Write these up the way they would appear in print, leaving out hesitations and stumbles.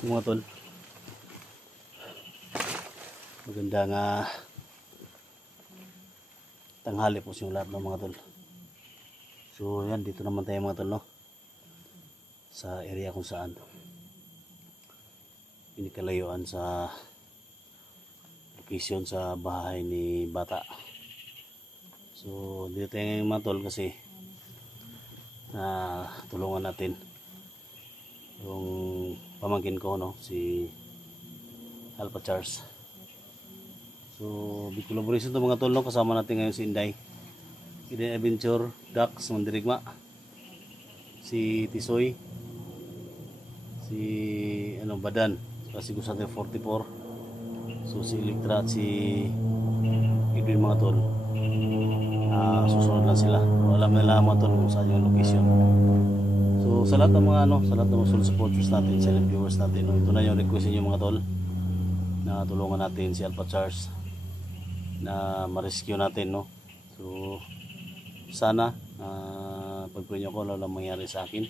Mga tol, magandang tanghali po sa lahat ng mga tol. So yan, dito naman tayo mga tol, no? Sa area kung saan pinikalayuan sa location sa bahay ni Bata. So dito tayo ngayon mga tol kasi tulungan natin yung pamangkin ko, no, si Alpha Charles. So big collaboration to mga tol, no? Kasama natin ngayon si Inday Adventure, Dax Mandirigma, si Tisoy, si Badan, kasi gusto natin 44. So si Electra at si Edwin mga tol, susunod lang sila. Alam nila mga tol kung saan yung location. So sa lahat ng mga sa lahat ng mga supporters natin, silent viewers natin, no, ito na yung request niyo mga tol, na tulungan natin si Alpha Charles na ma-rescue natin, no. So sana pag-pray nyo ko lang mangyari sa akin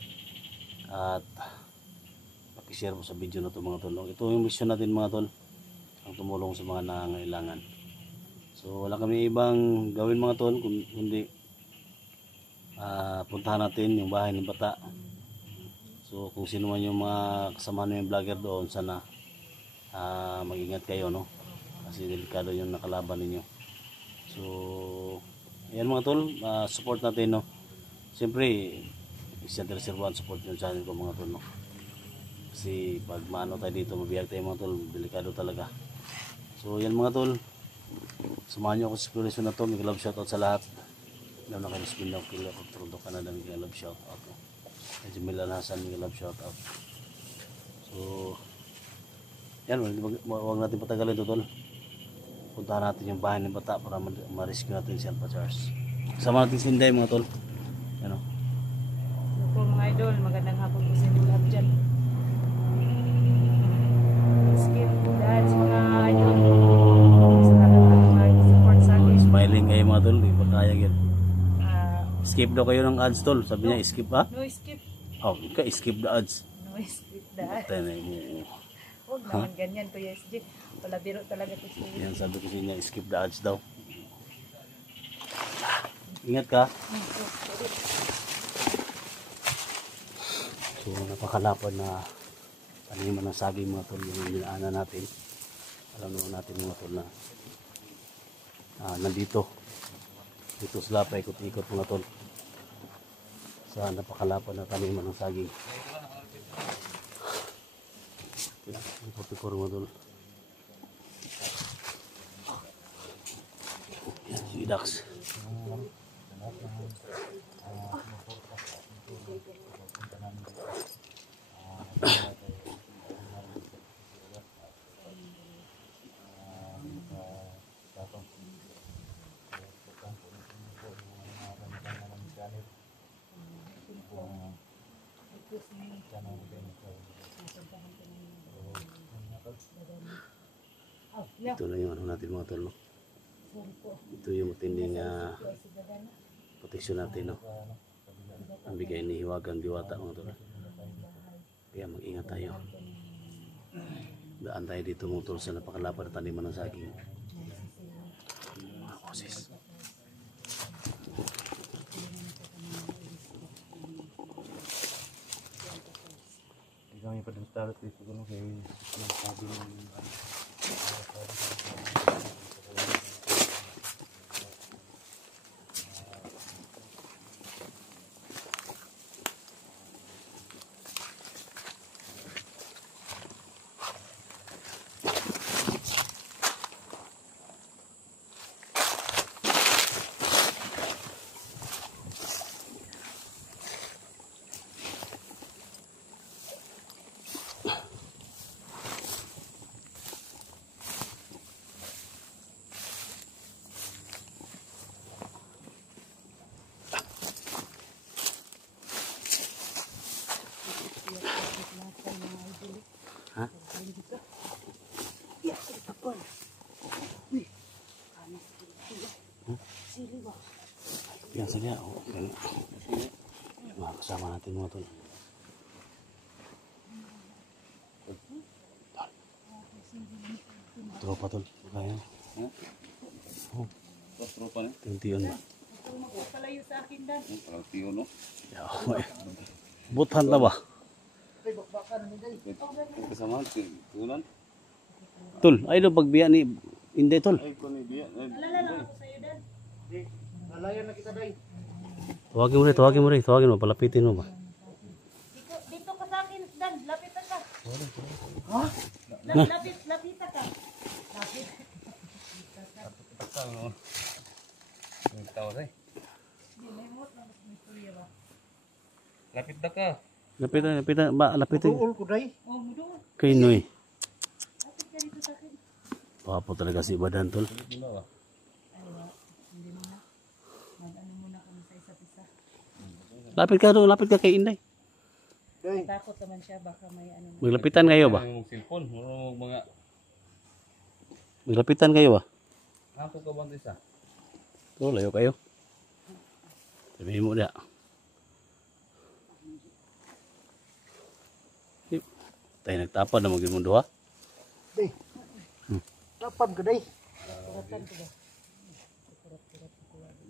at paki-share po sa video na to mga tol. Ito yung mission natin mga tol, ang tumulong sa mga nangangailangan. So wala kami ibang gawin mga tol kundi puntahan natin yung bahay ng Bata. So kung sino man yung mga kasama ng vlogger doon, sana mag-ingat kayo, no, kasi delikado yung nakalaban ninyo. So ayan mga tol, support natin, no. Siyempre isang reservoir support yung channel ko mga tol, no, kasi pag maano tayo dito, mabiyag tayo mga tol, delikado talaga. So yan mga tol, samahan nyo ako sa exploration na to. May love shoutout sa lahat. Lalo na kayo Spin Now Killer of Toronto, Canada, may love shoutout, no. Kay Jamila Hasan, may love shoutout. So yan, huwag natin patagalin to tol. Puntahan natin yung bahay ng Bata para ma-rescue natin si Alpha Charles. Kasama natin si Inday mga tol. Yan, o. So po mga idol, magandang hapon po sa inyo lahat dyan. Skip dahil sa mga idol. Salamat at mga support sa akin. Smiling kayo mga tol, di ba kaya yun? Skip daw kayo ng ads tol. Sabi niya, skip ha? No skip. Oh, skip the ads. No skip dahil. Huwag naman ganyan to SG. Wala biro talaga to siya. Yan, sabi ko sa inyo, skip the ads daw. Ingat ka. So napakalapad na taniman ng saging mga tol, yung dinaanan natin. Alam naman natin mga tol na nandito dito sila pa ikot-ikot mga tol sa napakalapad na taniman ng saging. Ikot-ikot mga tol. Yan si Dax. Ito na yung natin mga tol, no? Ito yung matinding proteksyon natin, no? Ang bigay ni Hiwagang Diwata mga tol. Kaya mag-ingat tayo. Daan tayo dito mga tol sa napakalapad na taniman ng saging. Mga koses. Kami pa din start dito ko kay sabi ng Yan sila. Mga kasama natin mga tol. tropa tol. Kaya. Ha? Oh, Tapos tropa na. tintiyon ba? Ito magpapalayo sa akin dan. Parang tiyo, no? Ya, may. Buthan na ba? Kasama, tulan. Tol, ay do pagbiya ni Inday tol. Ay, kung ibiya. Alala lang ako sa'yo dan. Nalayan na kita, day. Tawagin mo, palapitin mo ba? Dito ka sa akin dan. Lapit ka. Ha? Lapit ka. Lapit. Takang, no? Nagtawa, day. Lapit na ka. Lapitan, ba, lapitin. ko, day. Oh, mudo. Kay Noy. Lapit ka dito sa akin. Papo talaga si Badan tol. Hindi ba? Hindi mo na. Mag-ano muna kami sa isa't isa. Lapit ka kay Inday. Takot naman siya. Baka may ano na. Maglapitan kayo ba? Yung cellphone, marunong mga... Maglapitan kayo ba? Ako ka bang isa? Oh, layo kayo. Sabihin mo dia. Tayo nagtapad na maging mundo ha. Day. Tapan ka, day.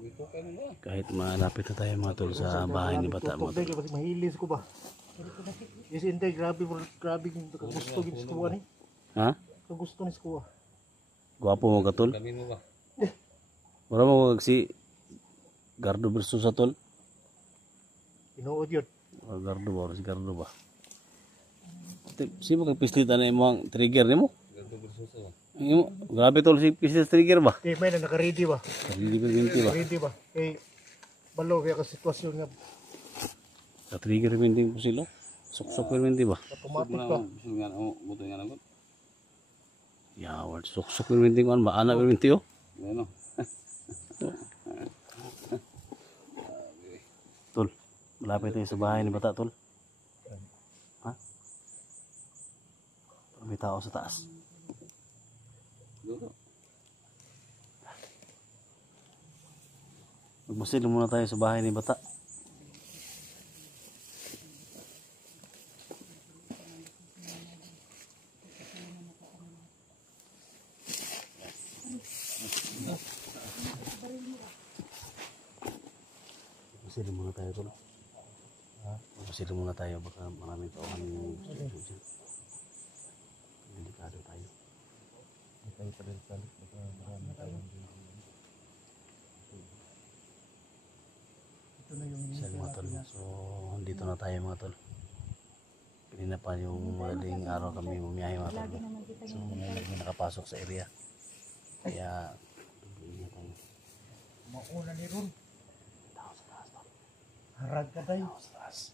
Ito ka na ba? Kahit malapit na tayo mga tol sa bahay ni Bata mga Day, tol. kasi mahilis ko ba? Yes, hindi. Grabe kung gusto ni Skuha ni. Ha? Kung gusto ni Skuha. Gwapo mo ka tol. Gamin mo ba? Wala mo si Gardo versus sa tol. Inuod yun. O Gardo ba? Si Gardo ba? Sino kang pislita na imong trigger ni mo? Ganto bersuso ba? Grabe tol si pislit trigger ba? Eh, may na naka-ready ba? Hindi ba binti ba? Ready ba? Eh, balo kaya ka sitwasyon nga. Sa trigger binti po sila. Sok-sok binti ba? Automatic ba? Gusto nga ako, buto nga ako. Yaward, sok-sok binti ko ba? Anak binti oh. Ano? Tol, malapit tayo sa bahay ni Bata tol. Ha? May tao sa taas. Dito. Magmasid muna tayo sa bahay ni Bata. Magmasid muna tayo tol. Magmasid muna tayo baka maraming tao ang delikado tayo. Tayo pa rin sa baka marami tayong Sa mga tol. So, dito na tayo mga tol. Kanina pa yung madaling araw kami bumiyahe mga tol. So, ngayon na kami nakapasok sa area. Kaya, ingat tayo. Mauna ni Ron. Tao sa taas tol. Harag ka, day. Tao sa taas.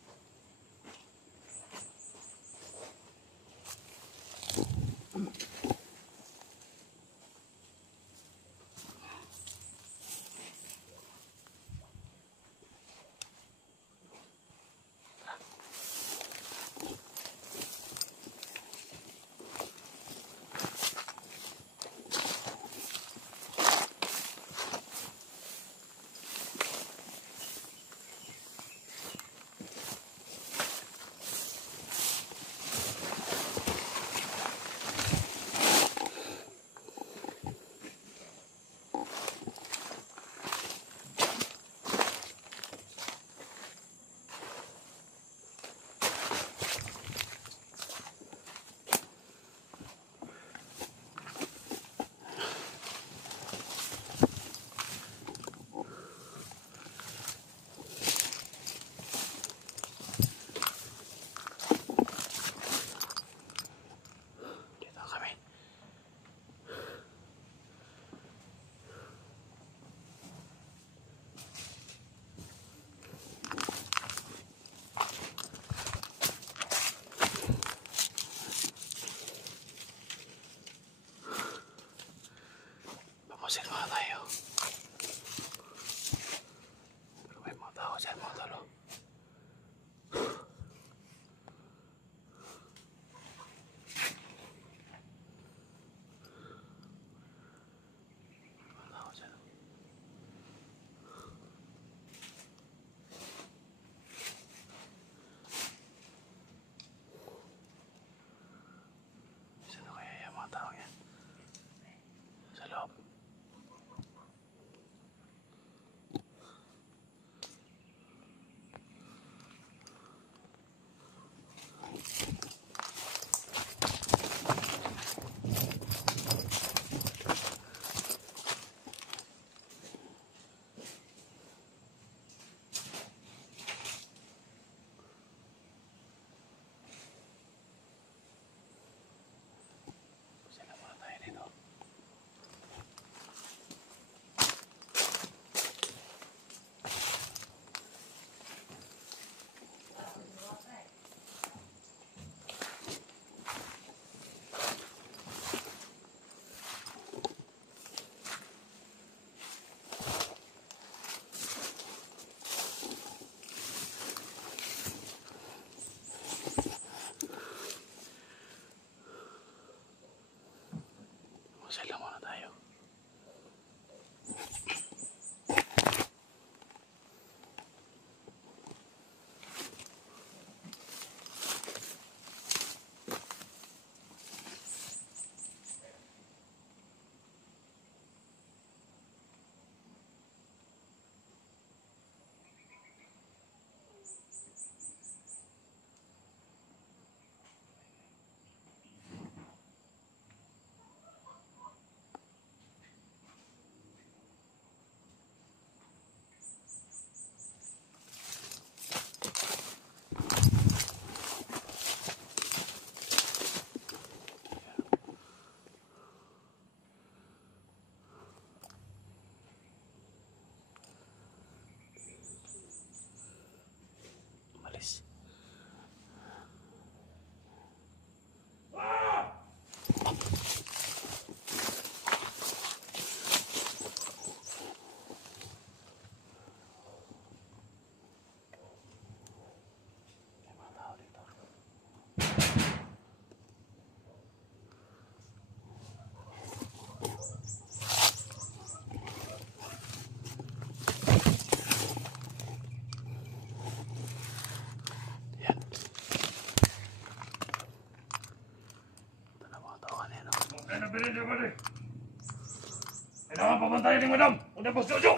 Kailangan pamantayin ni Madam. Una po, Jojo.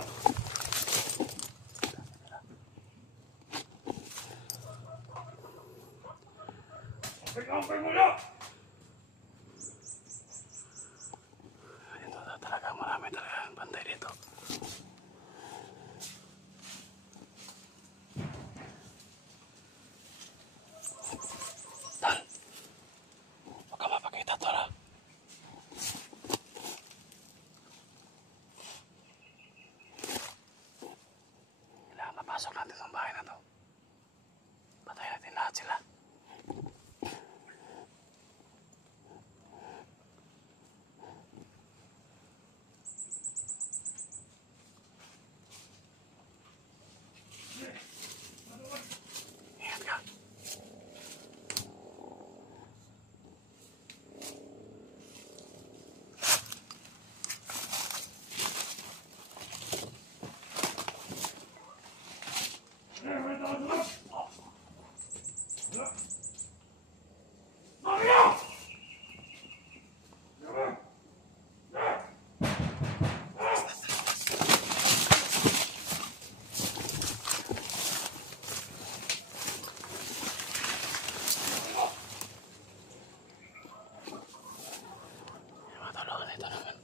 Ampay mo na! Ito talaga, marami talaga bantay dito. Tal, baka mapakita to na. Kailangan mapasok natin sa bahay na to. Patayin natin lahat sila. Ingat ka. Matulungan ito naman.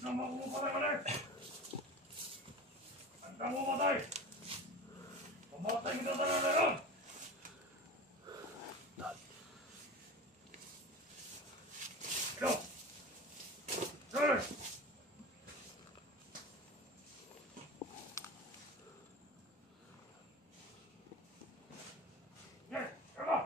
Ang mo patay, patay! Ang mo patay! Pamatay kita talaga na yun! Ito! Sir! Yes! Eba!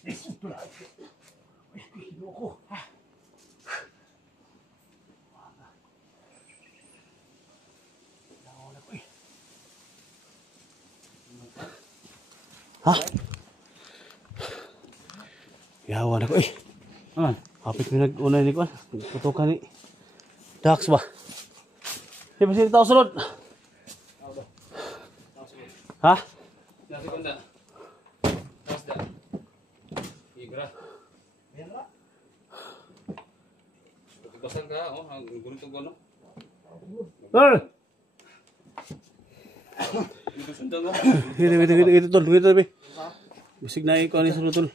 Ito lang. Ay, loko. Ha? Yawan ako eh. Aman? Kapit mo nag-unay ni Kwan. Tutukan ni Dax ba? Di ba sila tao sunod? Ha? Nasi kunda. Tapos dah. Igra. Tugasan ka, oh, ang gunung tugon, no? Tol! Itu sundang, no? Ito tol, ito tol. Bisig na ikaw ni sunod tol.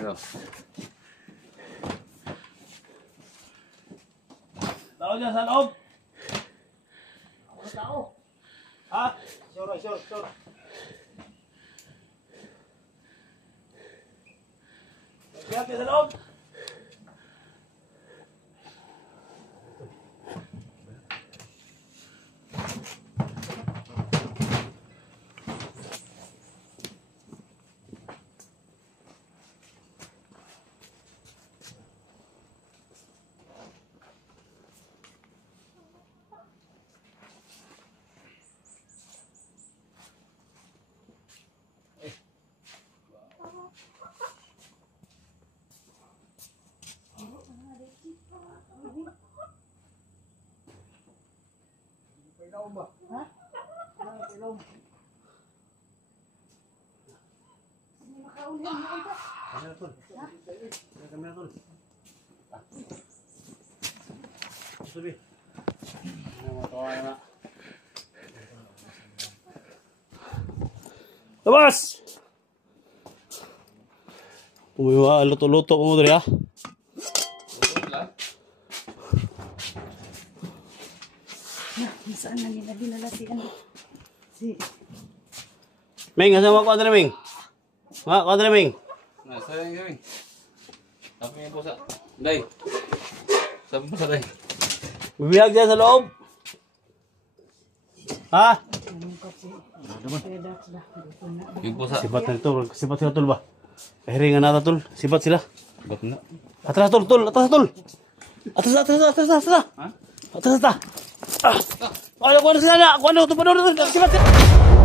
Ya. Tao dyan sa loob! Tao. Ha? Sure. Kaya sa loob! Ha? Hindi makaunin mo ito. Kamera tol. Kamera tol. Sabi. Labas! Umiwa, luto-luto mo dali ha. Wala. Saan na nila dinala si ano? Si... Ming, asa mo ko Ming? Nga, ko Ming. Nah, sayang gawin. Sabi niya po sa... Day. Sabi mo sa day. Bibihag dyan sa loob. Ha? Anong si... Kuya Dax ba? Dito na. Yung po sa... Sibat na ito. Sibat sila tol ba? Kahiringan na tol. Sibat sila. Ba't na? Atras tol, tol. Atras tol. Atras. Ha? Atras. Ano, kuha na sila na. Kuha na. Tupan na. Sibat sila.